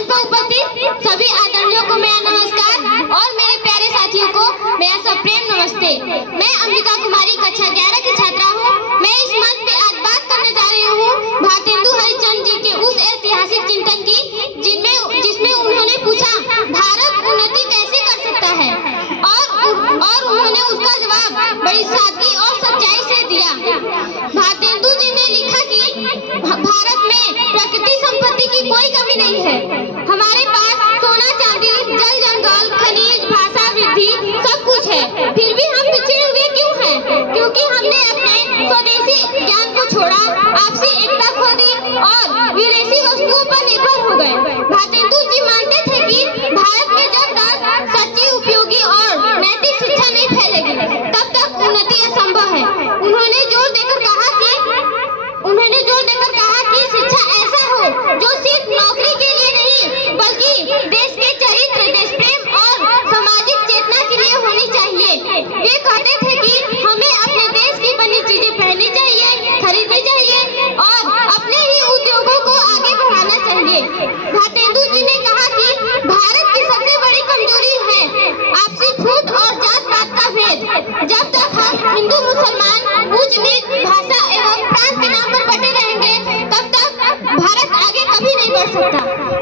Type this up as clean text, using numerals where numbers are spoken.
मंच पर उपस्थित सभी आदरणीयों को मेरा नमस्कार और मेरे प्यारे साथियों को मेरा सप्रेम नमस्ते। मैं अंबिका कुमारी कक्षा 11 की छात्रा हूँ। मैं इस मंच पे आज बात करने जा रही हूँ भारतेंदु हरिश्चंद्र जी के उस ऐतिहासिक चिंतन की जिसमें उन्होंने पूछा भारत उन्नति कैसे कर सकता है और उन्होंने उसका जवाब बड़ी सादगी और सच्चाई से दिया। भारतेंदु जी ने लिखा कि भारत में प्रकृति संपत्ति की कोई कमी नहीं है। हमारे पास सोना चांदी जल जंगल खनिज भाषा वृद्धि सब कुछ है, फिर भी हम पिछड़े हुए क्यों हैं? क्योंकि हमने अपने स्वदेशी ज्ञान को छोड़ा, आपसी एकता खो दी और विदेशी वस्तुओं पर निर्भर हो गए। भारतेंदु जी मानते थे कि भारत में जब तक सच्ची उपयोगी और नैतिक शिक्षा नहीं फैलेगी तब तक उन्नति असंभव है। उन्होंने जोर देकर कहा कि शिक्षा ऐसा हो जो सिर्फ नौकरी के लिए नहीं बल्कि देश के चरित्र, देश प्रेम और सामाजिक चेतना के लिए होनी चाहिए। वे कहते थे कि हमें अपने देश की बनी चीजें पहननी चाहिए, खरीदनी चाहिए और अपने ही उद्योगों को आगे बढ़ाना चाहिए। भारतेंदु जी ने कहा कि भारत की सबसे बड़ी कमजोरी है आपसी फूट और जात पात का भेद। जब तक हम हिंदू मुसलमान ऊंच नीच भाषा एवं प्रांत के नाम पर बटे रहेंगे तब तक भारत आगे कभी नहीं बढ़ सकता।